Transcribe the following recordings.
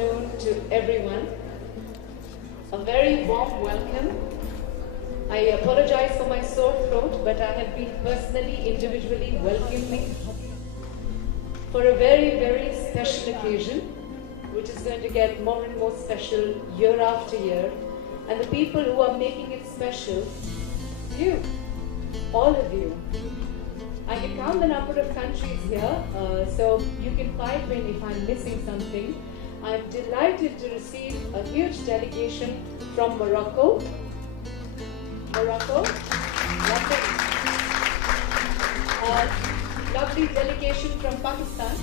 afternoon to everyone. A very warm welcome. I apologize for my sore throat, but I have been personally, individually welcoming for a very, very special occasion, which is going to get more and more special year after year. And the people who are making it special, you, all of you. I can count the number of countries here, so you can pipe in if I'm missing something. I'm delighted to receive a huge delegation from Morocco. Lovely delegation from Pakistan.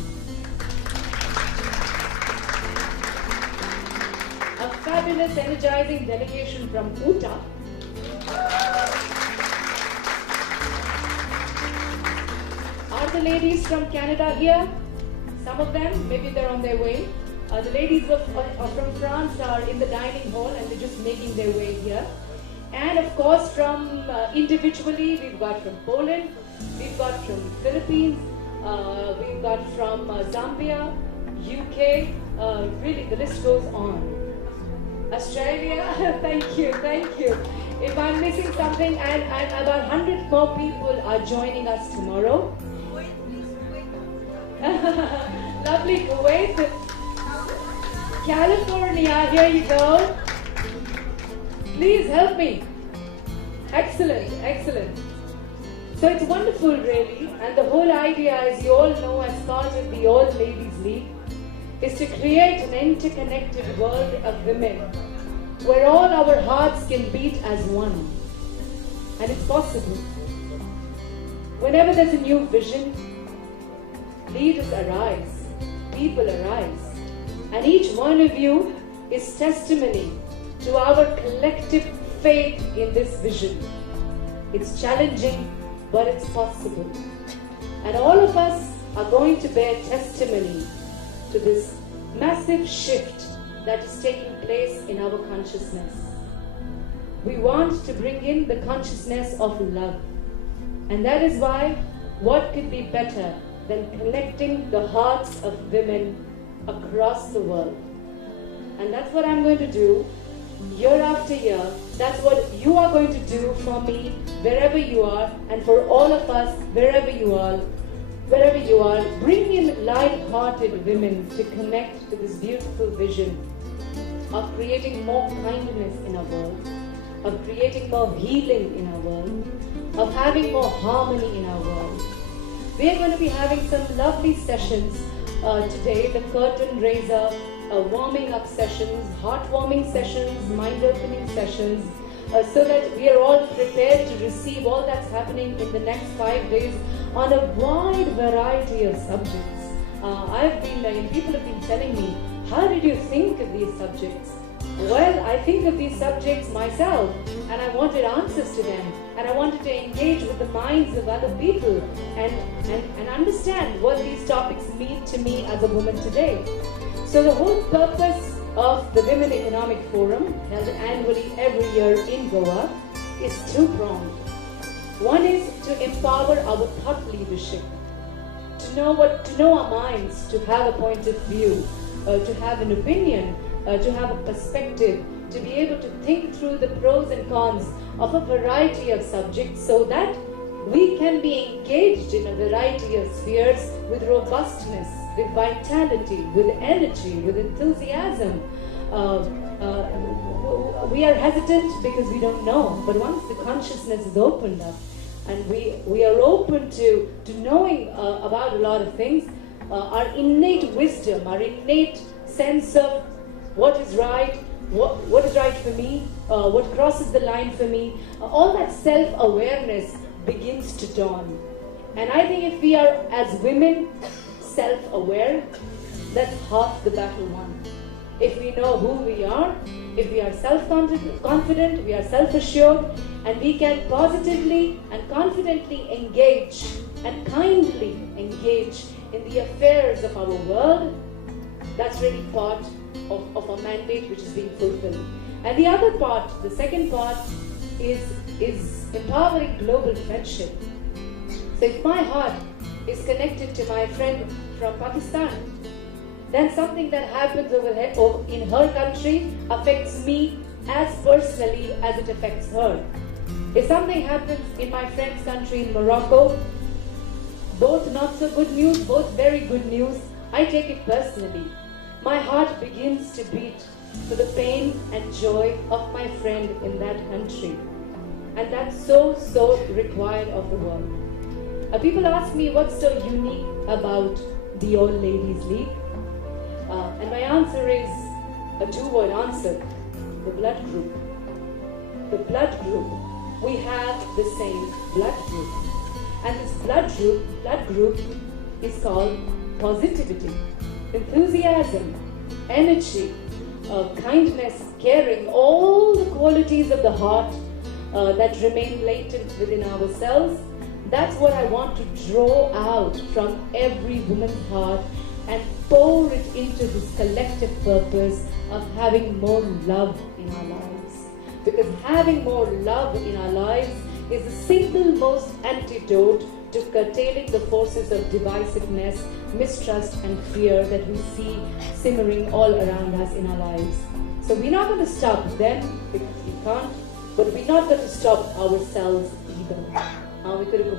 A fabulous, energizing delegation from Utah. Are the ladies from Canada here? Some of them, maybe they're on their way. The ladies from France are in the dining hall and they're just making their way here. And of course, from individually, we've got from Poland, we've got from Philippines, we've got from Zambia, UK, really the list goes on. Australia, thank you. If I'm missing something, and about 100 more people are joining us tomorrow. Lovely Kuwait, California, here you go. Please help me. Excellent. So it's wonderful really, and the whole idea, as you all know, as part of the All Ladies League, is to create an interconnected world of women where all our hearts can beat as one. And it's possible. Whenever there's a new vision, leaders arise, people arise, and each one of you is testimony to our collective faith in this vision. It's challenging, but it's possible. And all of us are going to bear testimony to this massive shift that is taking place in our consciousness. We want to bring in the consciousness of love. And that is why, what could be better than connecting the hearts of women across the world? And that's what I'm going to do year after year. That's what you are going to do for me wherever you are, and for all of us wherever you are. Bring in light-hearted women to connect to this beautiful vision of creating more kindness in our world, of creating more healing in our world, of having more harmony in our world. We are going to be having some lovely sessions today, the curtain raiser, warming up sessions, heartwarming sessions, mind-opening sessions, so that we are all prepared to receive all that's happening in the next 5 days on a wide variety of subjects. People have been telling me, how did you think of these subjects? Well, I think of these subjects myself, and I wanted answers to them, and I wanted to engage with the minds of other people and understand what these topics mean to me as a woman today. So the whole purpose of the Women Economic Forum, held annually every year in Goa, is two-pronged. One is to empower our thought leadership, to know our minds, to have a point of view, to have an opinion, to have a perspective, to be able to think through the pros and cons of a variety of subjects so that we can be engaged in a variety of spheres with robustness, with vitality, with energy, with enthusiasm. We are hesitant because we don't know, but once the consciousness is opened up and we are open to knowing about a lot of things, our innate wisdom, our innate sense of what is right, what is right for me, what crosses the line for me, all that self-awareness begins to dawn. And I think if we are, as women, self-aware, that's half the battle won. If we know who we are, if we are self-confident, we are self-assured, and we can positively and confidently engage and kindly engage in the affairs of our world, that's really part of a mandate which is being fulfilled. And the other part, the second part, is empowering global friendship. So if my heart is connected to my friend from Pakistan, then something that happens in her country affects me as personally as it affects her. If something happens in my friend's country in Morocco, both not so good news, both very good news, I take it personally. My heart begins to beat for the pain and joy of my friend in that country. And that's so required of the world. People ask me what's so unique about the Old Ladies League. And my answer is a two-word answer: the blood group. The blood group. We have the same blood group. And this blood group is called positivity, enthusiasm, energy, kindness, caring, all the qualities of the heart that remain latent within ourselves. That's what I want to draw out from every woman's heart and pour it into this collective purpose of having more love in our lives. Because having more love in our lives is the single most antidote to curtailing the forces of divisiveness, mistrust and fear that we see simmering all around us in our lives. So we're not going to stop them because we can't, but we're not going to stop ourselves either. We're going to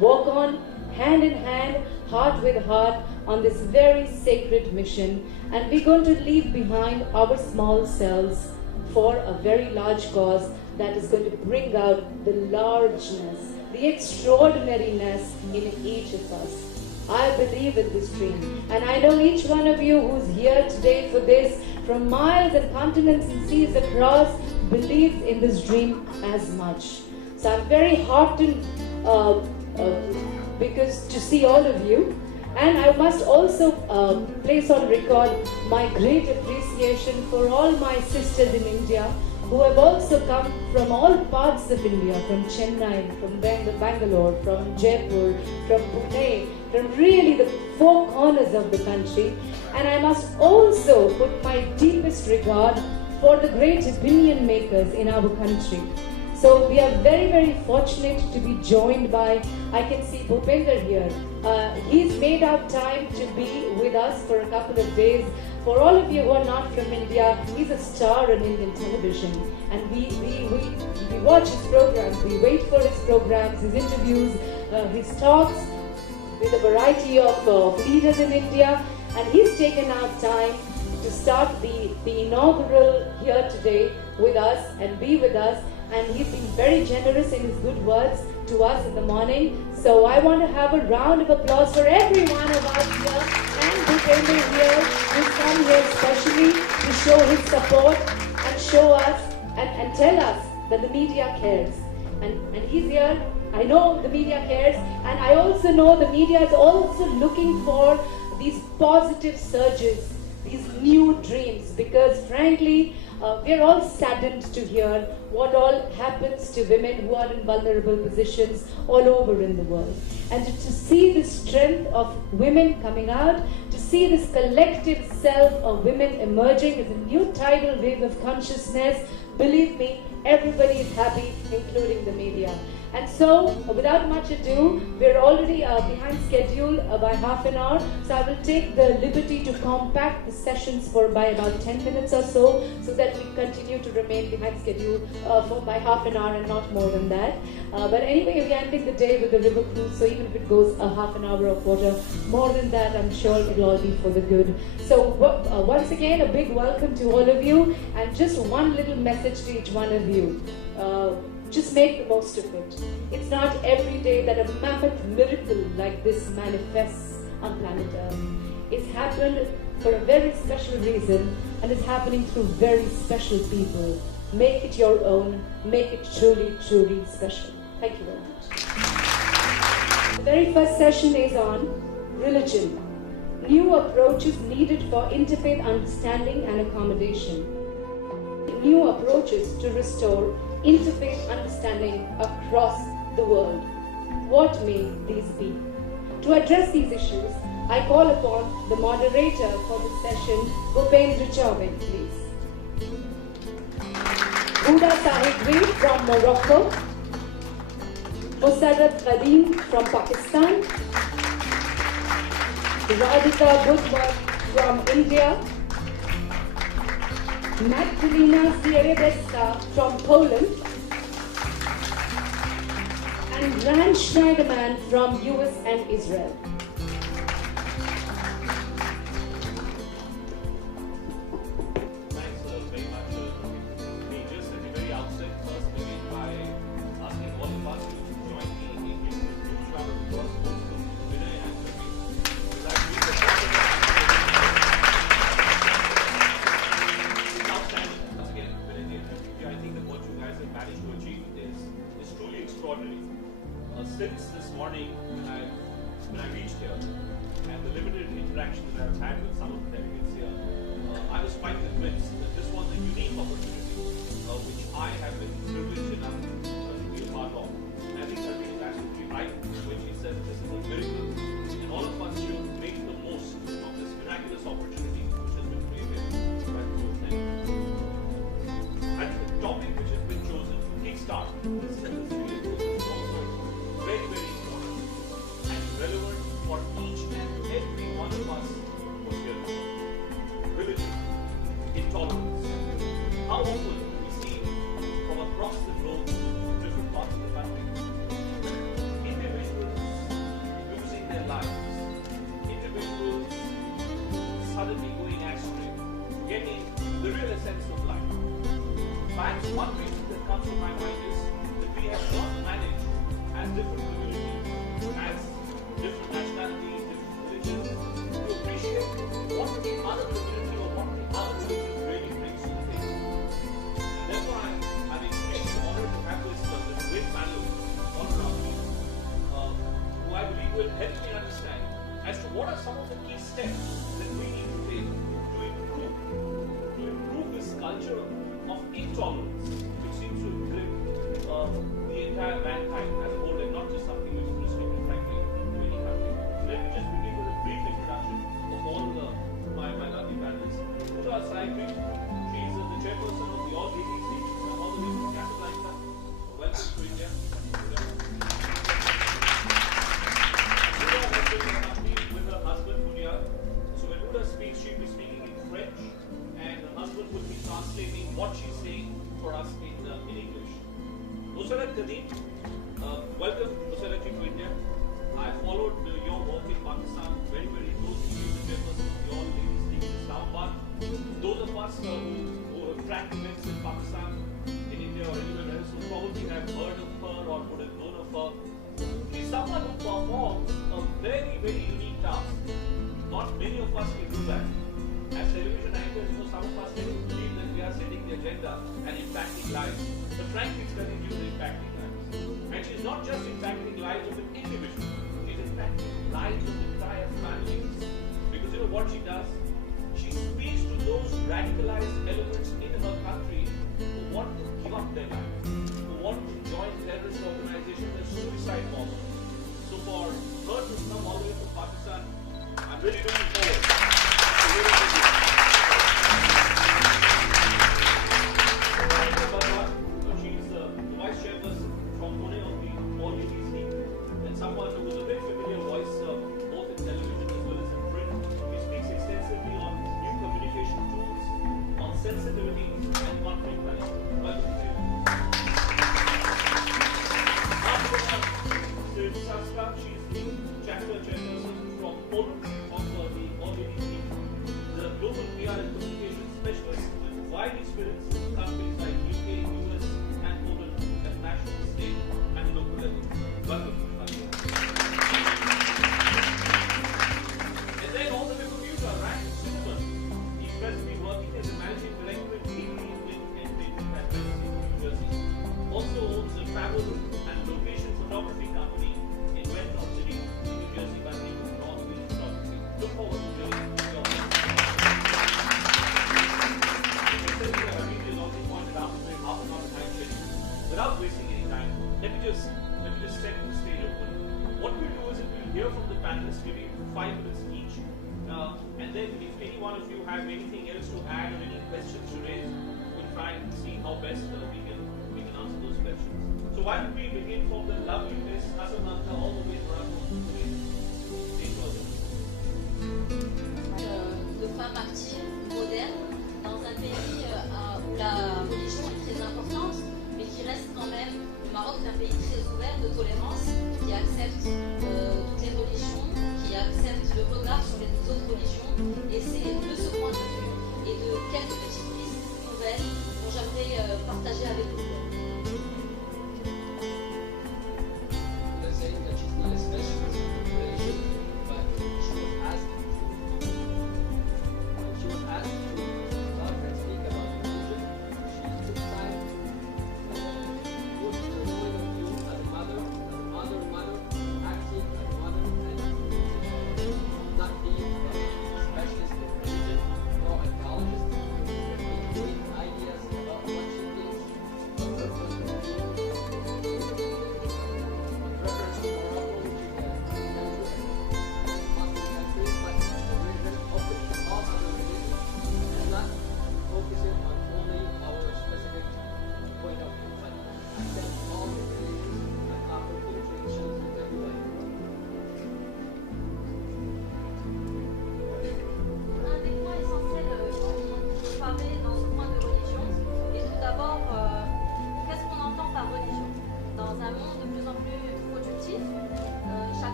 walk on, hand in hand, heart with heart, on this very sacred mission, and we're going to leave behind our small selves for a very large cause that is going to bring out the largeness, the extraordinariness in each of us. I believe in this dream, and I know each one of you who's here today for this, from miles and continents and seas across, believes in this dream as much. So I'm very heartened because to see all of you, and I must also place on record my great appreciation for all my sisters in India who have also come from all parts of India, from Chennai, from Bangalore, from Jaipur, from Pune, from really the four corners of the country. And I must also put my deepest regard for the great opinion makers in our country. So we are very fortunate to be joined by, I can see Bhupender here. He's made out time to be with us for a couple of days. For all of you who are not from India, he's a star on Indian television. And we watch his programs, we wait for his programs, his interviews, his talks with a variety of leaders in India. And he's taken out time to start the inaugural here today with us and be with us. And he's been very generous in his good words to us in the morning. So I want to have a round of applause for every one of us here and Bhupender here, who's come here especially to show his support and show us and tell us that the media cares. And he's here. I know the media cares, and I also know the media is also looking for these positive surges, these new dreams, because frankly, we're all saddened to hear what all happens to women who are in vulnerable positions all over in the world. And to see the strength of women coming out, to see this collective self of women emerging as a new tidal wave of consciousness, believe me, everybody is happy, including the media. And so, without much ado, we're already behind schedule by half an hour. So I will take the liberty to compact the sessions by about 10 minutes or so that we continue to remain behind schedule by half an hour and not more than that. But anyway, we're ending the day with the river cruise, so even if it goes a half an hour or quarter, more than that, I'm sure it'll all be for the good. So once again, a big welcome to all of you, and just one little message to each one of you. Just make the most of it. It's not every day that a mammoth miracle like this manifests on planet Earth. It's happened for a very special reason, and it's happening through very special people. Make it your own. Make it truly special. Thank you very much. The very first session is on religion. New approaches needed for interfaith understanding and accommodation. New approaches to restore interfaith understanding across the world. What may these be? To address these issues, I call upon the moderator for the session, Bhupender Chauvin, please. Huda Sahibri from Morocco, Musarrat Qadim from Pakistan, Radhika Budwar from India, Magdalena Sierebesta from Poland, and Rand Schneiderman from US and Israel. Since this morning, when I reached here, and the limited interaction that I've had with some of the delegates here, I was quite convinced that this was a unique opportunity, which I have been privileged enough to be a part of. And I think Harbeen is absolutely right when she says this is a miracle, and all of us should make the most of this miraculous opportunity which has been created by the Lord. I think the topic which has been chosen to kickstart this series is also very, very important and relevant for each and every one of us who is here. Religion, intolerance. How often we see from across the globe, different parts of the country, individuals losing their lives, individuals suddenly going astray, getting the real essence of life. Perhaps one reason that comes to my mind is that we have not managed as different communities, as different nationalities, different religions, to appreciate what the other community or what the other religion really brings to the table. And therefore, I'm extremely honored to have this great panel all around me, who I believe will help me understand as to what are some of the key steps that we need to take to improve this culture of intolerance, which seems to grip the entire mankind as a whole, and not just something which is restricted, frankly, to any country. So let me just begin with a brief introduction of all my lovely panelists. Pooja Saikri, she is the chairperson of the All Ladies League, all the way from Casablanca. Welcome to India. Pooja has been accompanied with her husband, Bunyad. So when Pooja speaks, she'll be speaking in French, and her husband will be translating what she's saying for us in English. Nusrat Kadeem, welcome Nusrat to India. I followed your work in Pakistan very, very closely. You were the chairperson of the All Ladies League in Islamabad. Those of us who have tracked events in Pakistan, in India or anywhere else, would probably have heard of her or would have known of her. She's someone who performs a very, very unique task. Not many of us can do that. As television anchors, some of us tend to believe that we are setting the agenda and impacting lives. But frankly, it's very new impacting lives. And she's not just impacting lives of an individual, she's impacting lives of entire families. Because you know what she does? She speaks to those radicalized elements in her country who want to give up their lives, who want to join terrorist organizations and suicide bombers. So for her to come all the way to Pakistan, I'm really looking forward to hearing with you. She's the vice chairperson from Pune of the All Ladies League, and someone who is a very familiar voice both in television as well as in print. She speaks extensively on new communication tools, on sensitivity and conflict management. Welcome to you. She's the chapter chairperson from Poland of the All Ladies League, the global PR and communication specialist with wide experience in countries like UK, US, and Poland at national, state, and local level. Welcome. And then all the way from Utah, Rand Cinnamon. He's presently working as a managing director in Entertainment at New Jersey. Also owns a travel and location photography company in Wentworth City, New Jersey, by the name of North Beach Photography. Look forward to hearing your without wasting any time, let me just set the stage open. What we'll do is we'll hear from the panelists, maybe 5 minutes each, and then if any one of you have anything else to add or any questions to raise, we'll try and see how best we can answer those questions. So why don't we begin from the lovely Miss Casablanca all the way around to the stage. de femmes actives, modernes, dans un pays où la religion est très importante, mais qui reste quand même, le Maroc est un pays très ouvert de tolérance, qui accepte toutes les religions, qui accepte le regard sur les autres religions, et c'est de ce point de vue et de quelques petites pistes nouvelles dont j'aimerais partager avec vous.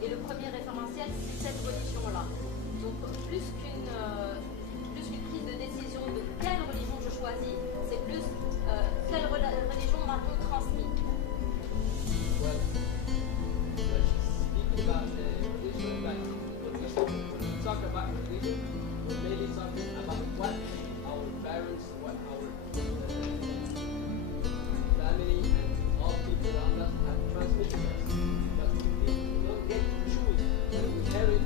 Et le premier référentiel, c'est cette religion-là. Donc plus qu'une prise de décision de quelle religion je choisis, c'est plus quelle religion m'a-t-on transmis. Well, speaking about the religion, like when we talk about religion, we're mainly talking about what our parents, what our family and all people around us have transmitted us. But we don't get to choose when we inherit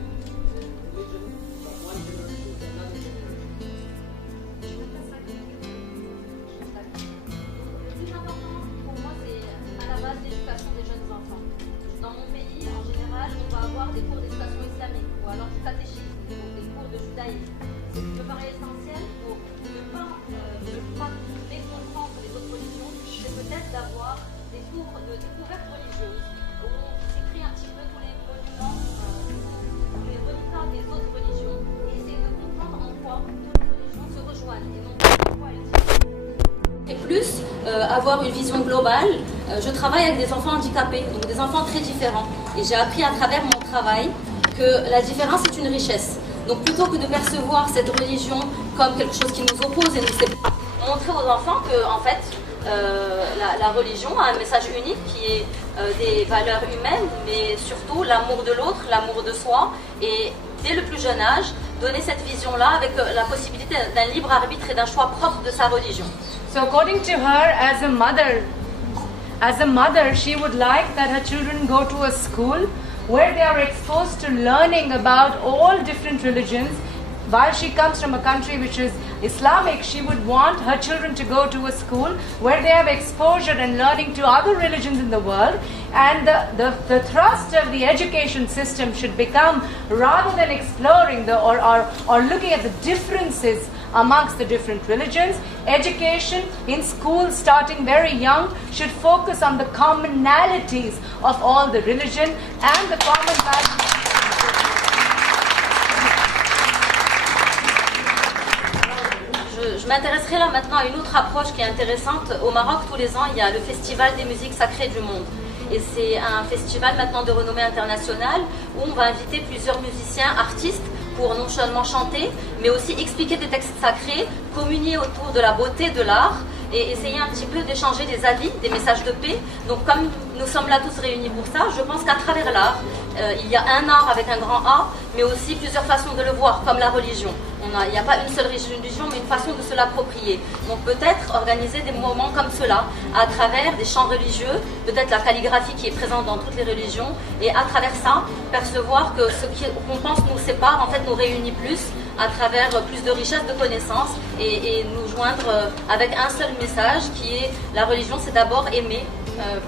the religion from one generation to another generation. Le plus important pour moi, c'est à la base l'éducation des jeunes enfants. Dans mon pays, en général, on va avoir des cours d'éducation islamique ou alors du catéchisme, donc des cours de judaïsme. Ce qui me paraît essentiel pour ne pas méconprendre les autres religions, c'est peut-être d'avoir des cours de découverte religieuse où on s'écrit un petit peu tous les monuments, les reliquats des autres religions et essayer de comprendre en quoi toutes les religions se rejoignent et non pas en quoi elles diffèrent. Et plus, avoir une vision globale, je travaille avec des enfants handicapés, donc des enfants très différents. Et j'ai appris à travers mon travail que la différence est une richesse. Donc plutôt que de percevoir cette religion comme quelque chose qui nous oppose et nous sépare, montrer aux enfants que en fait la religion a un message unique qui est des valeurs humaines, mais surtout l'amour de l'autre, l'amour de soi, et dès le plus jeune âge, donner cette vision-là avec la possibilité d'un libre arbitre et d'un choix propre de sa religion. So according to her, as a mother, she would like that her children go to a school where they are exposed to learning about all different religions. While she comes from a country which is Islamic, she would want her children to go to a school where they have exposure and learning to other religions in the world. And the thrust of the education system should become, rather than exploring or looking at the differences amongst the different religions, education in schools starting very young should focus on the commonalities of all the religion and the common values. Je m'intéresserai là maintenant à une autre approche qui est intéressante. Au Maroc, tous les ans, il y a le Festival des musiques sacrées du monde. Et c'est un festival maintenant de renommée internationale où on va inviter plusieurs musiciens, artistes, pour non seulement chanter, mais aussi expliquer des textes sacrés, communier autour de la beauté de l'art et essayer un petit peu d'échanger des avis, des messages de paix. Donc comme nous sommes là tous réunis pour ça, je pense qu'à travers l'art, il y a un art avec un grand A, mais aussi plusieurs façons de le voir, comme la religion. Il n'y a pas une seule religion, mais une façon de se l'approprier. Donc peut-être organiser des moments comme cela, à travers des chants religieux, peut-être la calligraphie qui est présente dans toutes les religions, et à travers ça, percevoir que ce qu'on pense nous sépare, en fait nous réunit plus, à travers plus de richesse de connaissances, et nous joindre avec un seul message qui est la religion, c'est d'abord aimer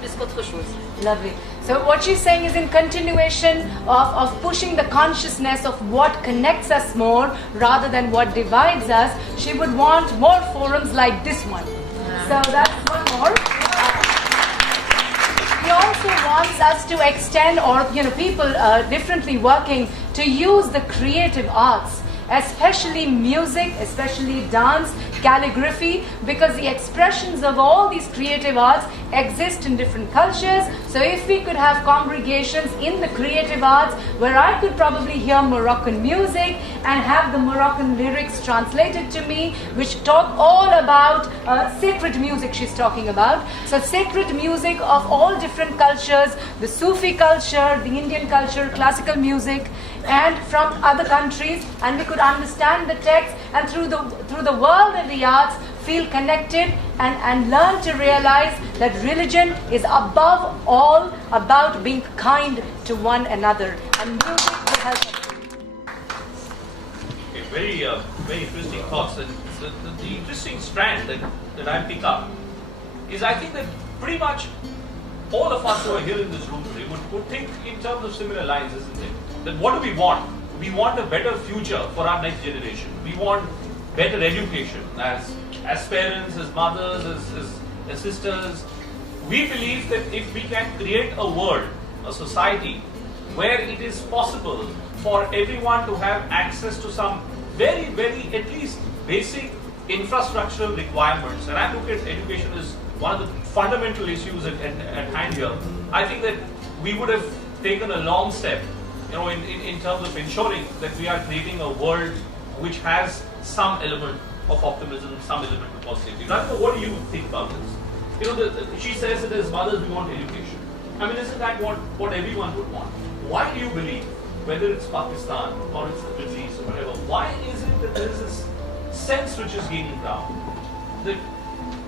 plus qu'autre chose. Lovely. So what she's saying is in continuation of pushing the consciousness of what connects us more rather than what divides us, she would want more forums like this one. So that's one more. He also wants us to extend, or people differently working, to use the creative arts, especially music, especially dance, calligraphy, because the expressions of all these creative arts exist in different cultures. So if we could have congregations in the creative arts where I could probably hear Moroccan music and have the Moroccan lyrics translated to me, which talk all about sacred music she's talking about. So sacred music of all different cultures, the Sufi culture, the Indian culture, classical music, and from other countries, and we could understand the text, and through the world of the arts feel connected and learn to realize that religion is above all about being kind to one another, and music will help us. Okay, very interesting thoughts. And the interesting strand that I pick up is, I think that pretty much all of us who are here in this room today would think in terms of similar lines, isn't it? That what do we want? We want a better future for our next generation. We want better education as parents, as mothers, as sisters. We believe that if we can create a world, a society, where it is possible for everyone to have access to some very, very, at least basic infrastructural requirements, and I look at education as one of the fundamental issues at hand here, I think that we would have taken a long step, in terms of ensuring that we are creating a world which has some element of optimism, some element of positivity. Radhika, what do you think about this? She says that as mothers we want education. I mean, isn't that what everyone would want? Why do you believe, whether it's Pakistan or it's the Middle East or whatever, why is it that there is this sense which is gaining ground that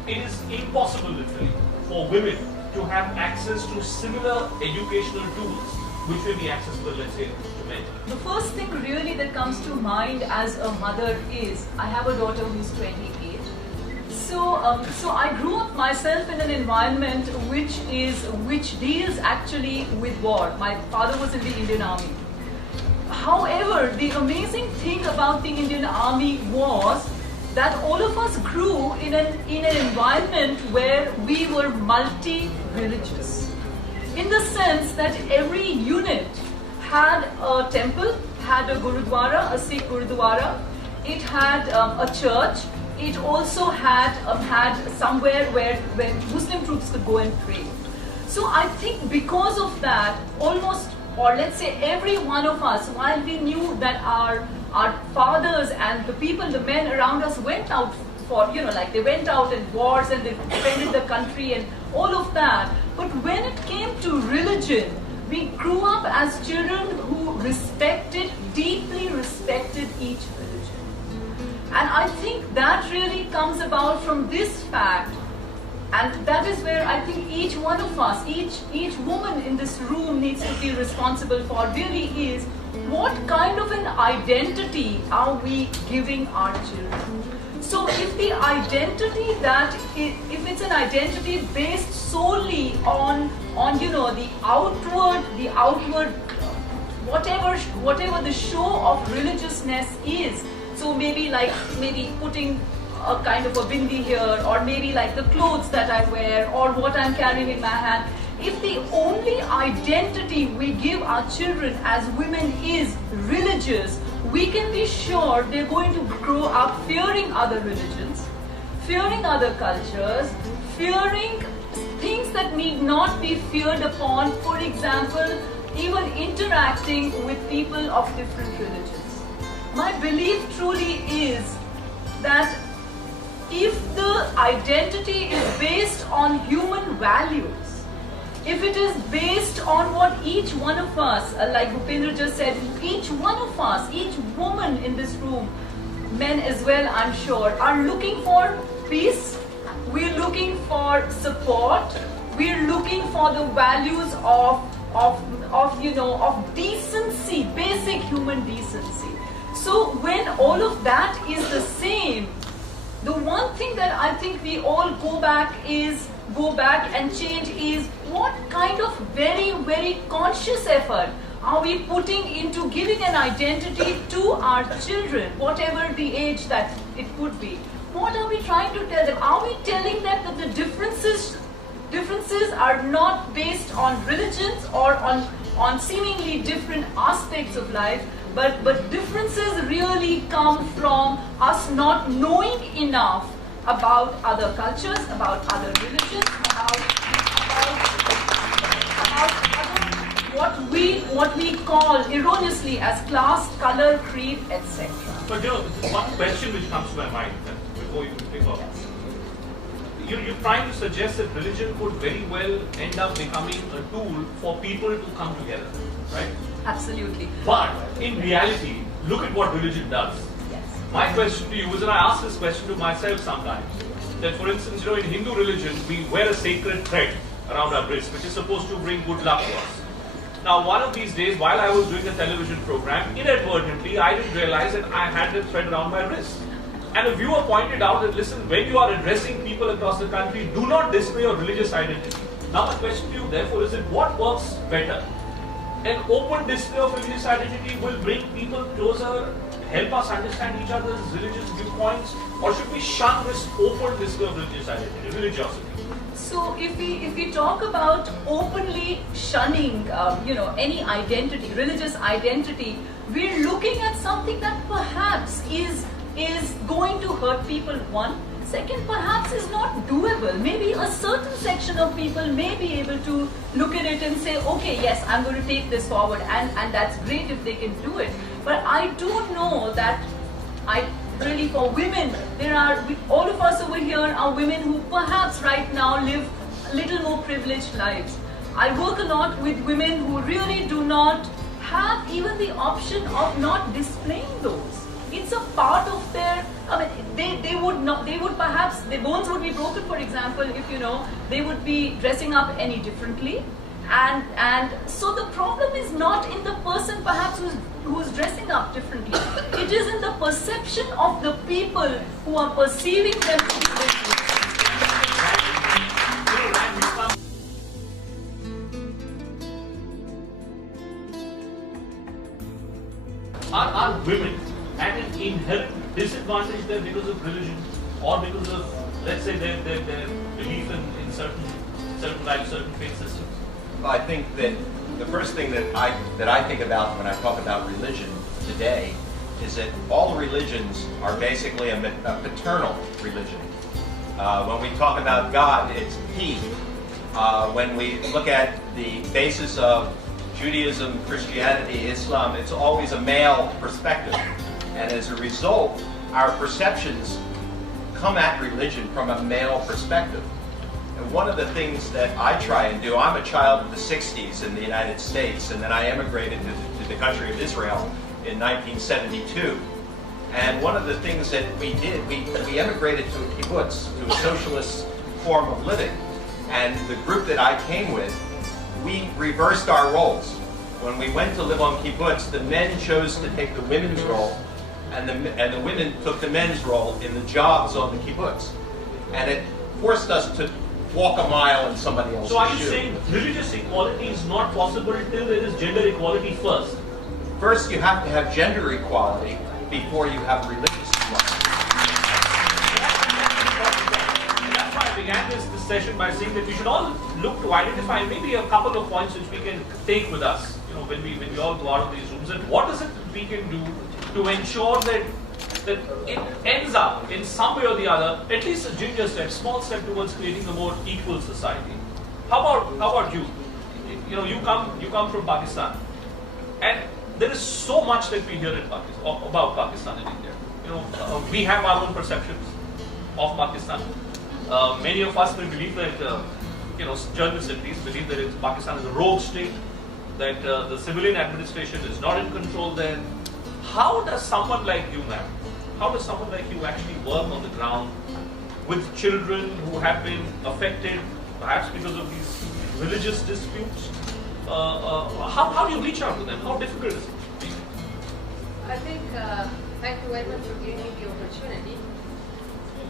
it is impossible literally for women to have access to similar educational tools which will be accessible, let's say, to men? The first thing really that comes to mind as a mother is, I have a daughter who's 28. So I grew up myself in an environment which deals actually with war. My father was in the Indian Army. However, the amazing thing about the Indian Army was that all of us grew in an environment where we were multi-religious. In the sense that every unit had a temple, had a Gurudwara, a Sikh Gurudwara. It had a church. It also had somewhere where Muslim troops could go and pray. So I think because of that, almost, or let's say every one of us, while we knew that our fathers and the people, the men around us went out for, they went out in wars and they defended the country and all of that. But when it came to religion, we grew up as children who deeply respected each religion. And I think that really comes about from this fact. And that is where I think each one of us, each woman in this room needs to be responsible for, really is, what kind of an identity are we giving our children? So if the identity if it's an identity based solely on the outward whatever the show of religiousness is, so maybe putting a kind of a bindi here, or maybe like the clothes that I wear, or what I'm carrying in my hand, if the only identity we give our children as women is religious, we can be sure they're going to grow up fearing other religions, fearing other cultures, fearing things that need not be feared upon. For example, even interacting with people of different religions. My belief truly is that if the identity is based on human values, if it is based on what each one of us, like Bhupendra just said, each one of us, each woman in this room, men as well, I'm sure, are looking for peace, we're looking for support, we're looking for the values of decency, basic human decency. So when all of that is the same, the one thing that I think we all go back and change is what kind of very, very conscious effort are we putting into giving an identity to our children, whatever the age that it could be. What are we trying to tell them? Are we telling them that the differences are not based on religions or on seemingly different aspects of life, but differences really come from us not knowing enough about other cultures, about other religions, about what we call erroneously as class, color, creed, etc. But one question which comes to my mind before you pick up. You're trying to suggest that religion could very well end up becoming a tool for people to come together, right? Absolutely. But in reality, look at what religion does. Yes. My question to you is, and I ask this question to myself sometimes, that for instance, in Hindu religion, we wear a sacred thread around our wrist, which is supposed to bring good luck to us. Now, one of these days, while I was doing a television program, inadvertently, I didn't realize that I had the thread around my wrist. And a viewer pointed out that, listen, when you are addressing people across the country, do not display your religious identity. Now, my question to you, therefore, is that what works better? An open display of religious identity will bring people closer, help us understand each other's religious viewpoints, or should we shun this open display of religious identity, religiosity? So if we talk about openly shunning, any identity, religious identity, we're looking at something that perhaps is going to hurt people. One. Second, perhaps is not doable. Maybe a certain section of people may be able to look at it and say, okay, yes, I'm going to take this forward, and that's great if they can do it. But I do know that really for women, all of us over here are women who perhaps right now live a little more privileged lives. I work a lot with women who really do not have even the option of not displaying those. It's a part of their, they would perhaps, their bones would be broken, for example, if they would be dressing up any differently. And so the problem is not in the person perhaps who's dressing up differently. It is in the perception of the people who are perceiving them to be different. Are women at an inherent disadvantage there because of religion, or because of, let's say, their belief in certain values, certain faith systems? Well, I think that the first thing that I think about when I talk about religion today is that all religions are basically a paternal religion. When we talk about God, it's He. When we look at the basis of Judaism, Christianity, Islam, it's always a male perspective. And as a result, our perceptions come at religion from a male perspective. And one of the things that I try and do, I'm a child of the 60s in the United States, and then I emigrated to the country of Israel in 1972. And one of the things that we did, we emigrated to a kibbutz, to a socialist form of living. And the group that I came with, we reversed our roles. When we went to live on kibbutz, the men chose to take the women's role, and the women took the men's role in the jobs on the kibbutz. And it forced us to walk a mile in somebody else's shoes. So are you saying religious equality is not possible till there is gender equality first? First, you have to have gender equality before you have religious equality. That's why I began this session by saying that we should all look to identify maybe a couple of points which we can take with us, when we all go out of these rooms, and what is it that we can do to ensure that it ends up in some way or the other, at least a ginger step, small step towards creating a more equal society. How about you? You come from Pakistan, and there is so much that we hear in Pakistan about Pakistan and India. We have our own perceptions of Pakistan. Many of us may believe that, journalists at least believe that Pakistan is a rogue state, that the civilian administration is not in control there. How does someone like you, ma'am, how does someone like you actually work on the ground with children who have been affected, perhaps because of these religious disputes? How do you reach out to them? How difficult is it? I think, thank you very much for giving me the opportunity.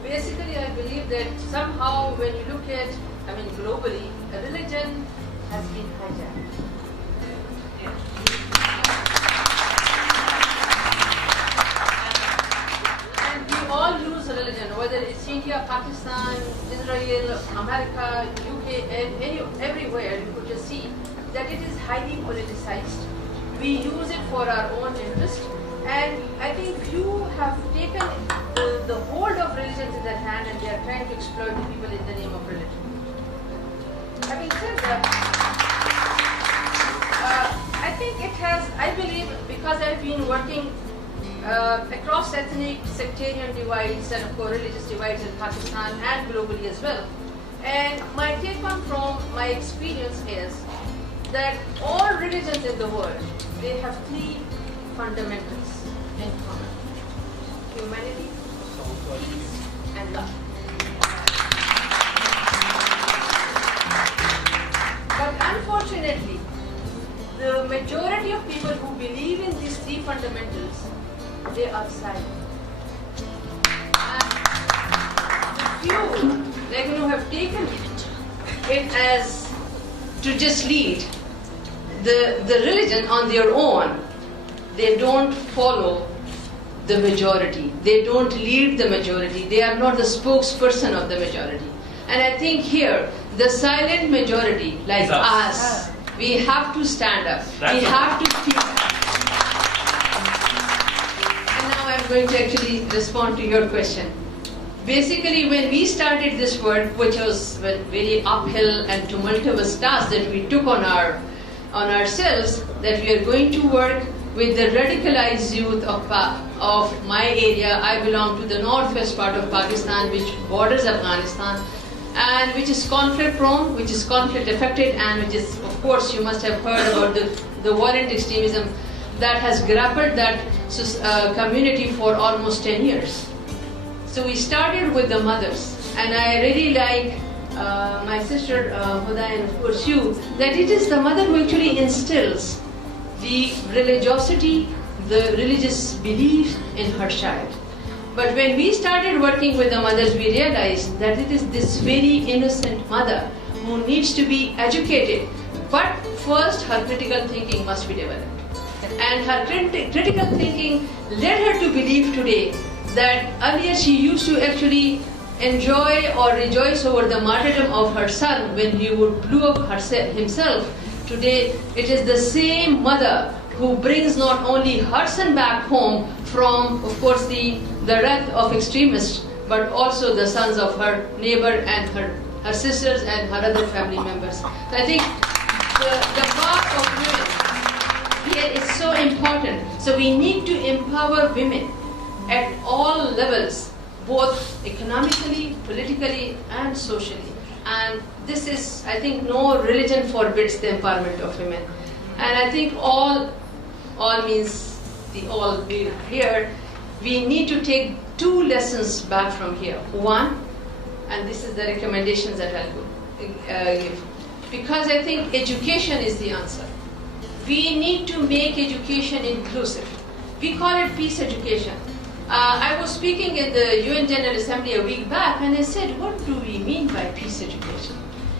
basically I believe that somehow when you look at, globally, a religion has been hijacked. And we all use religion, whether it's India, Pakistan, Israel, America, UK, and everywhere, you could just see that it is highly politicized. We use it for our own interest, and I think few have taken the hold of religions in their hand, and they are trying to exploit the people in the name of religion. Having said that, I think it has, I believe, because I've been working across ethnic, sectarian divides, and of course religious divides in Pakistan and globally as well. And my take on from my experience is that all religions in the world, they have three fundamentals in common: humanity, peace, and love. But unfortunately, the majority of people who believe in these three fundamentals, they are silent. And the few, have taken it as to just lead the religion on their own. They don't follow the majority. They don't lead the majority. They are not the spokesperson of the majority. And I think here, the silent majority, like us, we have to stand up. We have to speak up. And now I'm going to actually respond to your question. Basically, when we started this work, which was a very uphill and tumultuous task that we took on ourselves, that we are going to work with the radicalized youth of my area. I belong to the northwest part of Pakistan, which borders Afghanistan, and which is conflict prone, which is conflict affected, and which is, of course, you must have heard about the violent extremism that has grappled that community for almost 10 years. So we started with the mothers, and I really like my sister Huda and of course you, that it is the mother who actually instills the religiosity, the religious belief in her child. But when we started working with the mothers, we realized that it is this very innocent mother who needs to be educated. But first, her critical thinking must be developed. And her critical thinking led her to believe today that earlier she used to actually enjoy or rejoice over the martyrdom of her son when he would blew up himself. Today, it is the same mother who brings not only her son back home from, of course, the wrath of extremists, but also the sons of her neighbor and her sisters and her other family members. So I think the part of women here is so important. So we need to empower women at all levels, both economically, politically, and socially. And this is, I think, no religion forbids the empowerment of women. And I think all means the all here, we need to take two lessons back from here. One, and this is the recommendations that I'll give, because I think education is the answer. We need to make education inclusive. We call it peace education. I was speaking in the UN General Assembly a week back, and I said, what do we mean by peace education?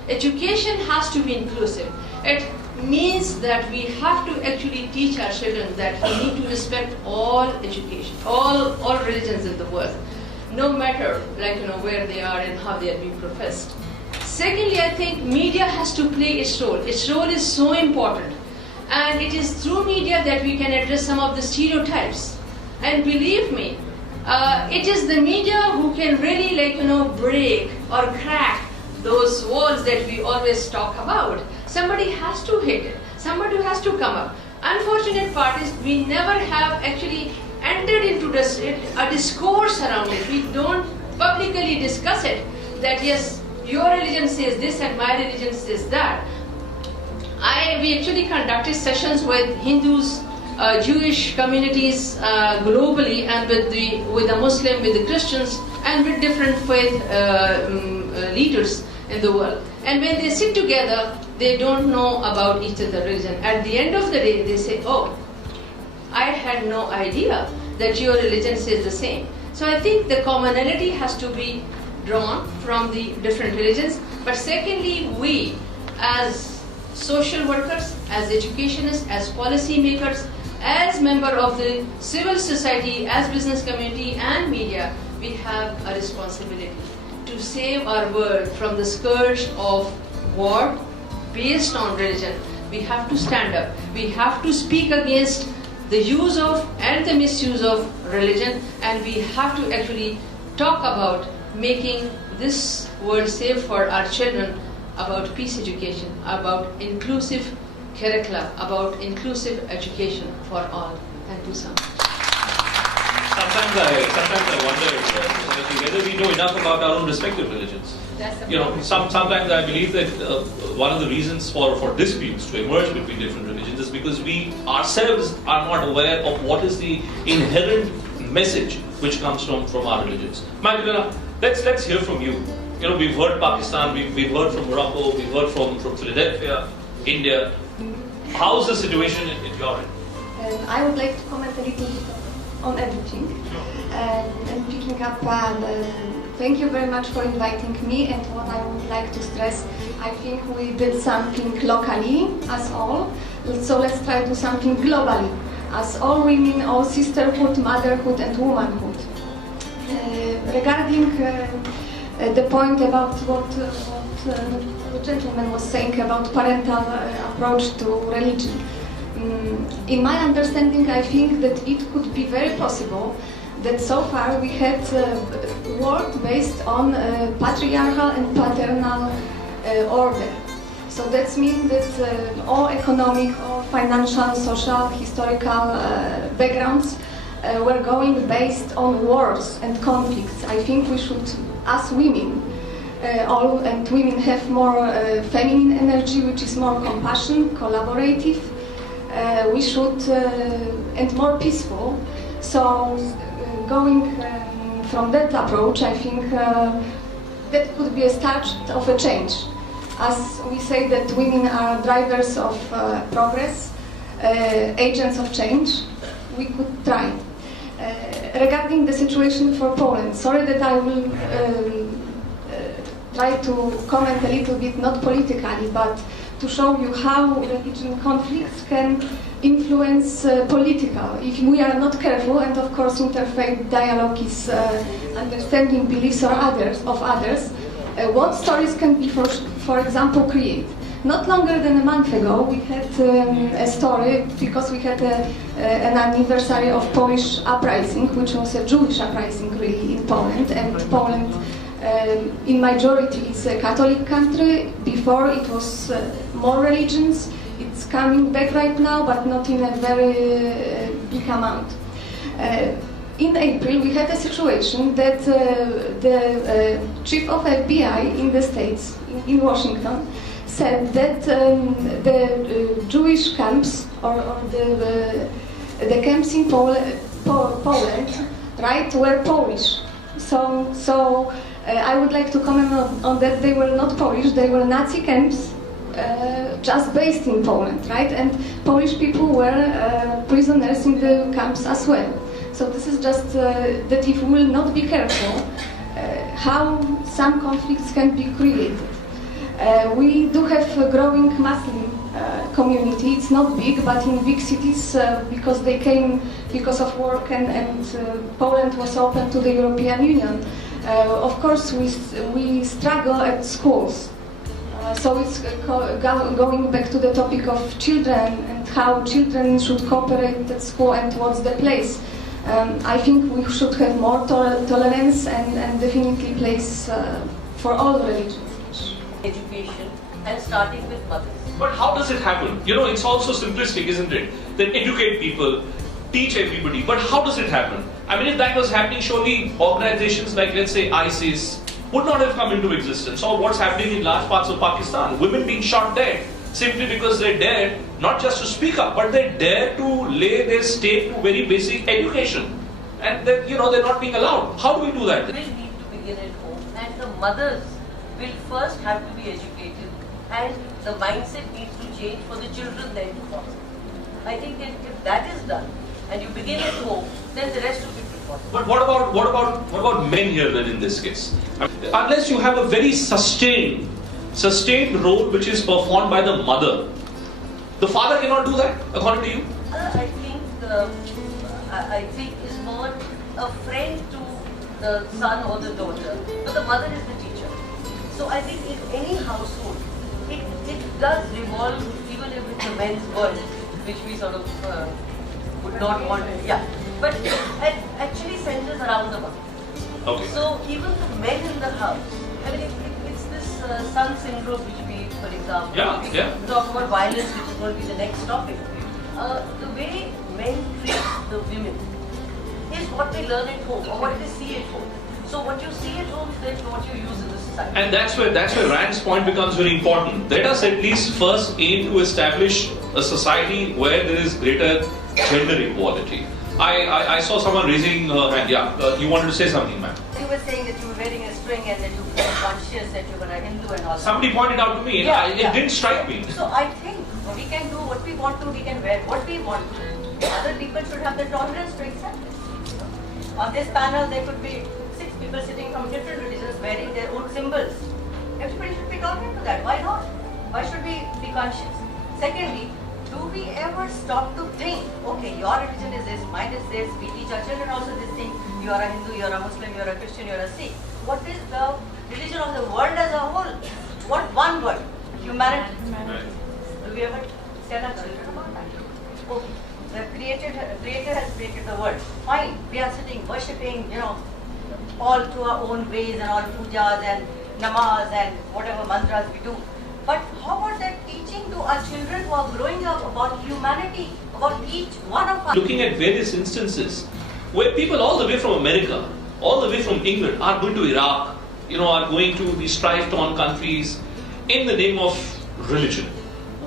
Education has to be inclusive. It means that we have to actually teach our children that we need to respect all education, all religions in the world, no matter where they are and how they are being professed. Secondly, I think media has to play its role. Its role is so important, and it is through media that we can address some of the stereotypes. And believe me, it is the media who can really break or crack those walls that we always talk about. Somebody has to hit it. Somebody has to come up. Unfortunate part is we never have actually entered into a discourse around it. We don't publicly discuss it, that yes, your religion says this and my religion says that. We actually conducted sessions with Hindus, Jewish communities globally, and with the Muslim, with the Christians, and with different faith leaders in the world. And when they sit together, they don't know about each other's religion. At the end of the day, they say, oh, I had no idea that your religion says the same. So I think the commonality has to be drawn from the different religions. But secondly, we as social workers, as educationists, as policy makers, as member of the civil society, as business community and media, we have a responsibility to save our world from the scourge of war based on religion. We have to stand up. We have to speak against the use of and the misuse of religion, and we have to actually talk about making this world safe for our children, about peace education, about inclusive curricula, about inclusive education for all. Thank you so much. Sometimes I wonder whether we know enough about our own respective religions. Sometimes I believe that one of the reasons for disputes to emerge between different religions is because we ourselves are not aware of what is the inherent message which comes from our religions. Magdalena, let's hear from you. We've heard Pakistan, we've heard from Morocco, we've heard from Philadelphia, India. How's the situation in your end? I would like to comment a little bit on everything. And picking up, thank you very much for inviting me. And what I would like to stress, I think we did something locally as all. So let's try to do something globally as all women, all sisterhood, motherhood and womanhood. Regarding the point about what the gentleman was saying about parental approach to religion. In my understanding, I think that it could be very possible that so far we had a world based on patriarchal and paternal order. So that means that all economic, all financial, social, historical backgrounds were going based on wars and conflicts. I think we should, as women, and women have more feminine energy, which is more compassion, collaborative. We should, and more peaceful. So going from that approach, I think that could be a start of a change. As we say that women are drivers of progress, agents of change, we could try. Regarding the situation for Poland, sorry that I will try to comment a little bit, not politically, but to show you how religion conflicts can influence political. If we are not careful, and of course interfaith dialogue is understanding beliefs of others, what stories can be, for example, created. Not longer than a month ago, we had a story, because we had an anniversary of Polish uprising, which was a Jewish uprising really in Poland, and Poland in majority is a Catholic country. Before it was more religions. It's coming back right now, but not in a very big amount. In April, we had a situation that the chief of FBI in the States, in Washington, said that the Jewish camps or the camps in Poland, right, were Polish. So I would like to comment on that. They were not Polish; they were Nazi camps, just based in Poland, right? And Polish people were prisoners in the camps as well. So this is just that if we will not be careful, how some conflicts can be created. We do have a growing Muslim community. It's not big, but in big cities, because they came because of work and Poland was open to the European Union. Of course, we struggle at schools. So it's going back to the topic of children and how children should cooperate at school and what's the place. I think we should have more tolerance and definitely place for all religions. Education and starting with mothers. But how does it happen? It's also simplistic, isn't it? That educate people, teach everybody. But how does it happen? I mean, if that was happening, surely organizations like, let's say, ISIS would not have come into existence. Or what's happening in large parts of Pakistan, women being shot dead simply because they dare not just to speak up, but they dare to lay their stake to very basic education. And then, they're not being allowed. How do we do that? It will need to begin at home, and the mothers will first have to be educated, and the mindset needs to change for the children then to follow. I think if that is done, and you begin at home, then the rest will be prepared. But what about men here then in this case? Unless you have a very sustained role which is performed by the mother, the father cannot do that, according to you? I think is more a friend to the son or the daughter, but the mother is the teacher. So I think in any household, it does revolve, even if it's a men's world, which we sort of would not want to, but it actually centers around the mother. Okay. So even the men in the house, I mean, it's this son syndrome which we, for example, we talk about violence, which is going to be the next topic. The way men treat the women is what they learn at home or what they see at home. So what you see at home is then what you use in the society. And that's where Rand's point becomes very important. Let us at least first aim to establish a society where there is greater gender equality. I saw someone raising her hand. You wanted to say something, ma'am? You were saying that you were wearing a string and that you felt conscious that you were a Hindu and all that. Somebody pointed out to me. It didn't strike me. So I think we can do what we want to, we can wear what we want to. Other people should have the tolerance to accept it. On this panel, there could be 6 people sitting from different religions wearing their own symbols. Everybody should be tolerant to that. Why not? Why should we be conscious? Secondly, do we ever stop to think, okay, your religion is this, mine is this, we teach our children also this thing, you are a Hindu, you are a Muslim, you are a Christian, you are a Sikh. What is the religion of the world as a whole? What one word? Humanity. Do we ever tell our children about that? Okay, the Creator has created the world. Fine, we are sitting, worshipping, all to our own ways and all pujas and namaz and whatever mantras we do. But how about that teaching to our children who are growing up about humanity, about each one of us? Looking at various instances where people all the way from America, all the way from England are going to Iraq, are going to these strife-torn countries in the name of religion.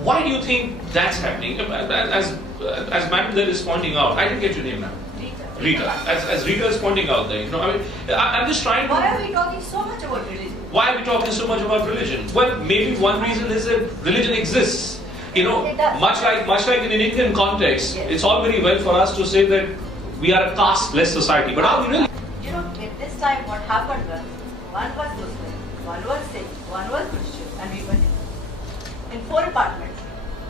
Why do you think that's happening? As Madam there is pointing out, I didn't get your name now. Rita. As Rita is pointing out there, I'm just trying to... Why are we talking so much about religion? Why are we talking so much about religion? Well, maybe one reason is that religion exists. Much like in an Indian context, it's all very well for us to say that we are a caste-less society, but are we really? At this time what happened was, one was Muslim, one was Sikh, one was Christian, and we went in 4 apartments,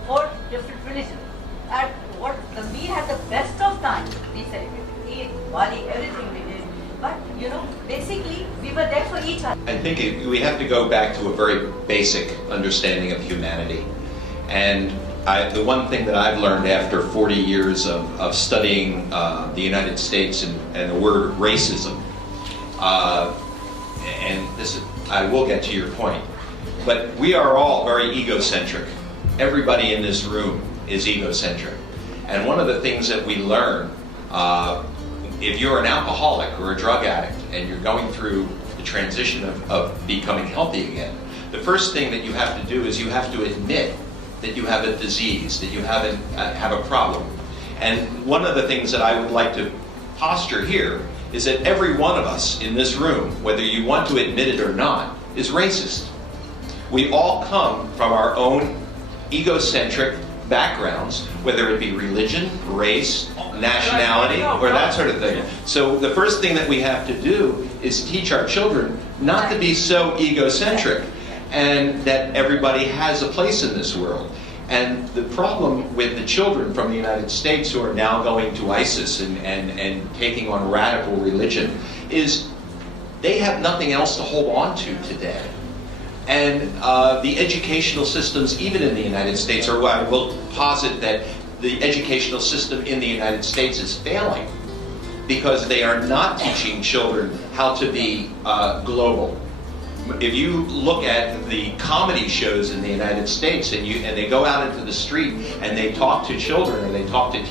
4 different religions. And we had the best of time. We celebrated Eid, Diwali, everything we did. But, basically, we were there for each other. I think we have to go back to a very basic understanding of humanity. And the one thing that I've learned after 40 years of studying the United States and the word racism, and I will get to your point, but we are all very egocentric. Everybody in this room is egocentric. And one of the things that we learn, if you're an alcoholic or a drug addict and you're going through the transition of becoming healthy again, the first thing that you have to do is you have to admit that you have a disease, that you have a problem. And one of the things that I would like to posture here is that every one of us in this room, whether you want to admit it or not, is racist. We all come from our own egocentric backgrounds, whether it be religion, race, nationality, or that sort of thing. So the first thing that we have to do is teach our children not to be so egocentric, and that everybody has a place in this world. And the problem with the children from the United States who are now going to ISIS and taking on radical religion is they have nothing else to hold on to today. And the educational systems, even in the United States, or I will posit that the educational system in the United States is failing because they are not teaching children how to be global. If you look at the comedy shows in the United States and they go out into the street and they talk to children or they talk to